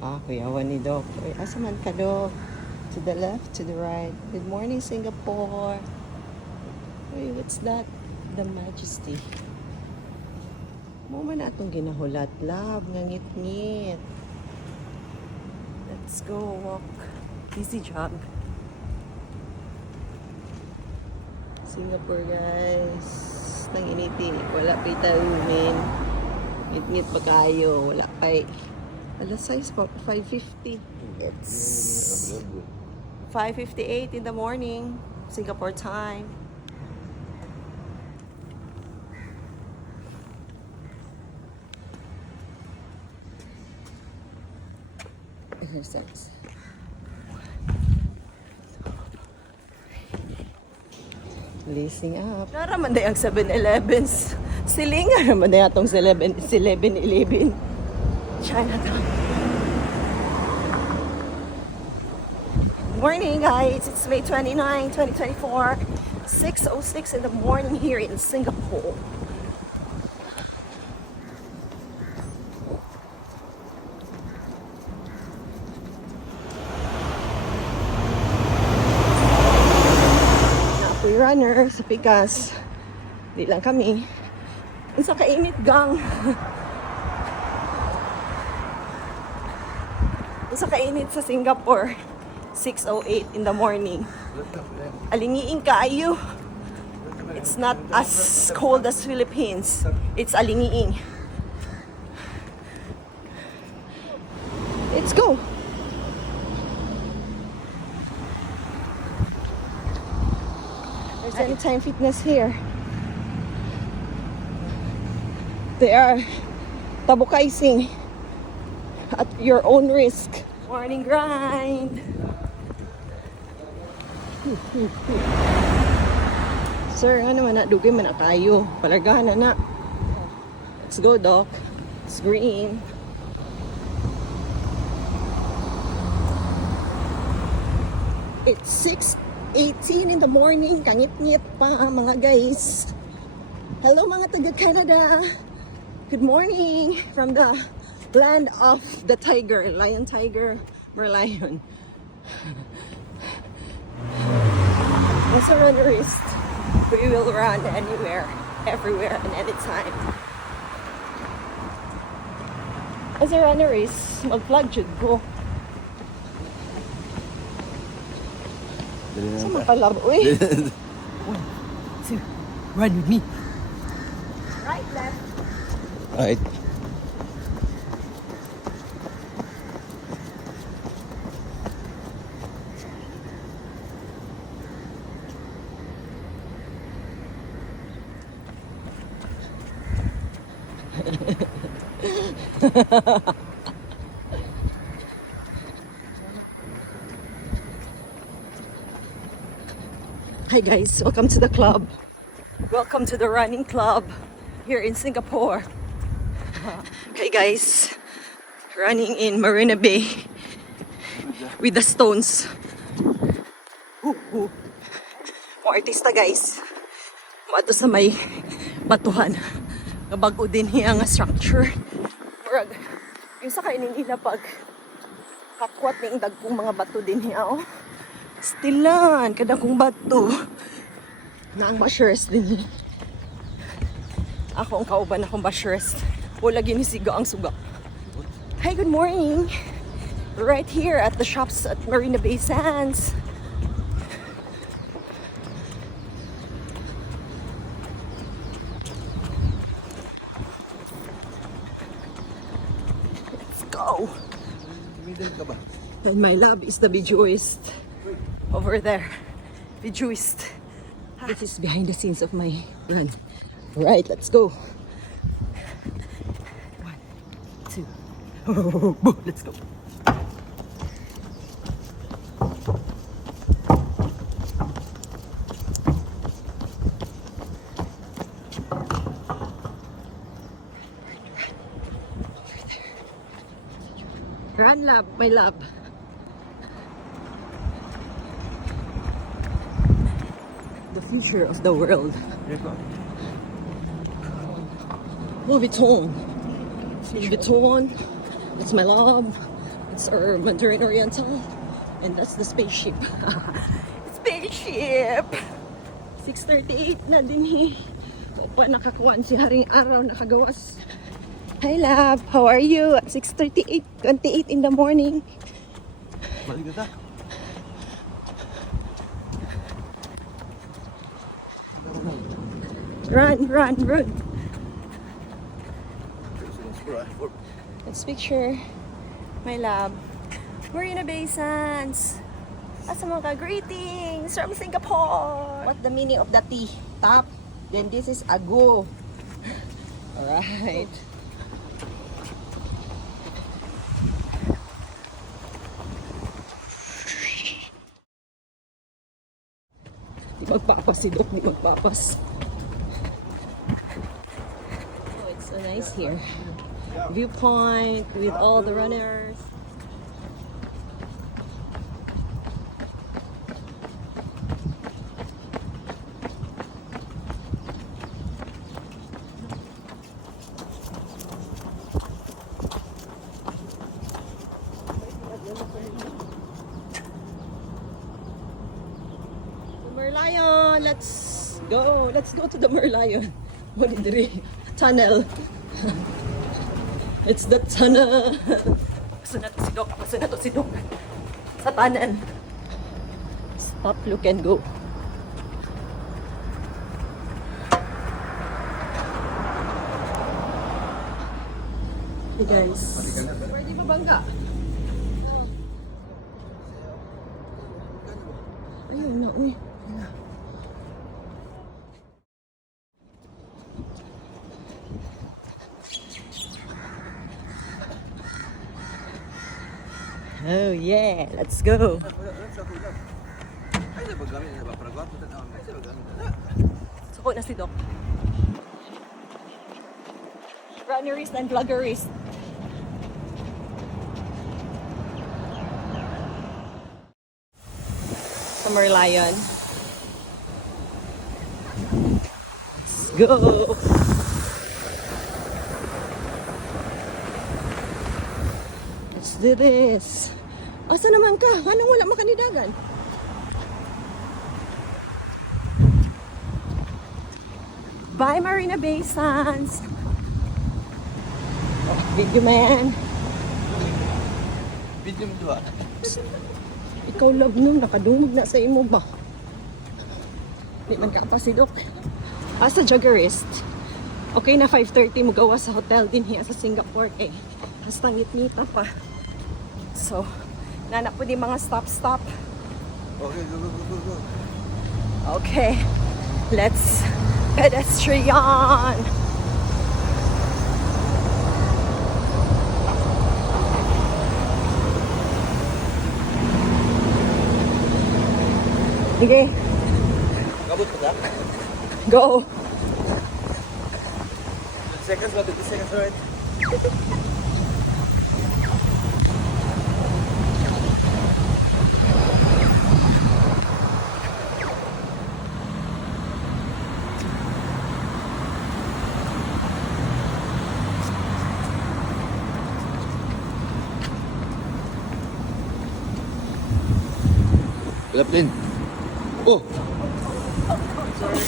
Kuyawan ni Doc. Uy, asa man ka, Doc? To the left, to the right. Good morning, Singapore. Uy, what's that? The Majesty. Mo man atong ginahulat, love. Ngangit-ngit. Let's go walk. Easy jog. Singapore, guys. Nanginiti. Wala pa'y taunin. Ngit-ngit pa kayo. Wala pa'y... Alas 6 po, 5:50. It's 5:58 in the morning, Singapore time. Here's that. Lacing up. Naraman na yung 7-Elevens. Silingan naman na yatong 7-Eleven. Chinatown. Morning, guys. It's May 29, 2024. 6:06 in the morning here in Singapore. Napoy runner sa Pikas. Di lang kami. Sa kainit gang. Sa kainit sa Singapore. 6:08 in the morning. Alingiing kaayo. It's not as cold as Philippines. It's alingiing. Let's go. There's Anytime Fitness here. They are tabukaising at your own risk. Morning grind. Sir, ano man na, dugay man na tayo. Palagahan na. Let's go, Doc. It's green. It's 6:18 in the morning. Kangit-ngit pa, mga guys. Hello, mga taga-Canada. Good morning from the land of the tiger. Lion, tiger, merlion. As a runnerist, we will run anywhere, everywhere, and anytime. As a runnerist, mag-vlog jud ko. Sa makalab, uy. 1, 2, run with me. Right, left. Right. Hi guys, welcome to the club. Welcome to the running club here in Singapore. Okay guys, running in Marina Bay with the stones. Mga artista guys, mato sa may batuhan. Nabago din hiya nga structure. Murag, yung sa kainin nila pag kakwat ning dagkong mga bato din hiya, oh. Stilan, kadakong bato. Na ang bashers din. Ako ang kauban akong bashers. Wala ginisiga ang suga. Hi, good morning. Right here at the shops at Marina Bay Sands. Let's go. And my love is the Bijuist. Over there. Bijuist. This is behind the scenes of my run. Right, let's go. 1, 2. Let's go. Run, love, my love. The future of the world. Louis Vuitton. Louis Vuitton. It's my love. Emirates or Mandarin Oriental. And that's the spaceship. Spaceship! 6:38 na din eh. Pa nakakuhaan si Haring Araw nakagawas. Hi love, how are you? At 6:38, 28 in the morning. Balik na. Run, run, run. Let's picture. My love. Marina Bay Sands. Asa mga greetings from Singapore. What's the meaning of the T? Top. Then this is ago. Alright. Di magpapas si Doc, di magpapas. Oh, it's so nice here. Viewpoint with all the runners. Merlion, let's go. Let's go to the Merlion. Tunnel. It's the tunnel. Gusto na to si Doc. Gusto na to si Doc. Sa tunnel. Stop, look and go. Hey guys. Pwede ba bangga? Ayun na, uy. Oh yeah, let's go. Suko na si Doc. Runnerist and vloggerist. Sa Merlion. Let's go. Let's do this. Asa naman ka? Anong wala makanidagan? Bye Marina Bay Sands. Oh, video man. Video mo doon. Ikaw love nung nakadungog na sa imo ba? Di man ka pa si Doc. As a joggerist, okay na 5:30 mo gawa sa hotel din hiya sa Singapore eh. Hasta ngit-ngita pa. So, nana po di mga stop-stop. Okay, go, go, go, go, go. Okay, let's pedestrian. Okay, Kabot pa ka? go. 20 seconds, 20 seconds, alright? Wala plane. Oh! Sorry.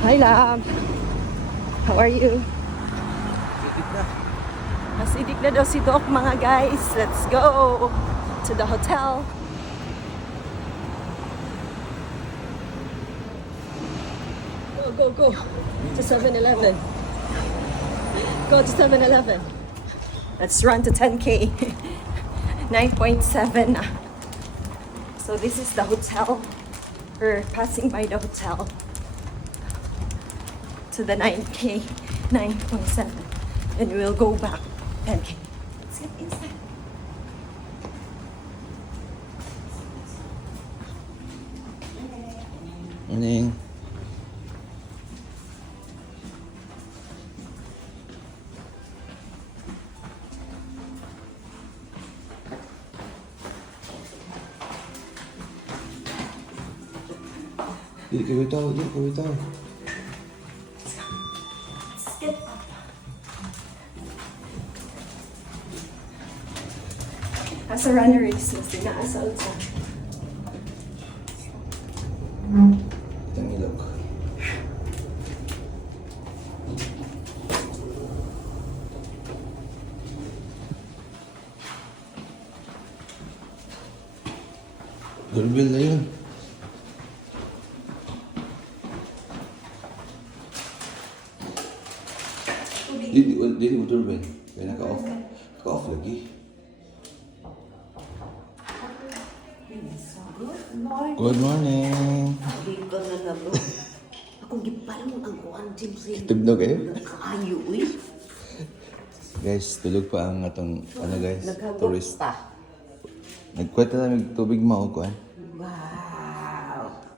Hi, love. How are you? Titit na. Masidik na daw si Doc, mga guys. Let's go to the hotel. Go, go, go to 7-Eleven. Go to 7-Eleven. Let's run to 10K. 9.7. So this is the hotel. We're passing by the hotel to the 9K, 9.7. And we'll go back 10K. Let's get inside. Morning. Dili kayo tao, dili kayo tao. Let's get up. As a runner race, mas dinaasal sa. Itang ilog. Doorbell na yun. Dili mo doorbell. Kaya naka-off. Naka-off lagi. Good morning. Dito na nalo. Ako gipalang ang kuan Jim Ray. Tugno kayo? Nakaayo uy. Guys, tulog pa ang atong, ano guys, Naghagok tourist. pa. Nagkwenta namin tubig mao kuan. Ba.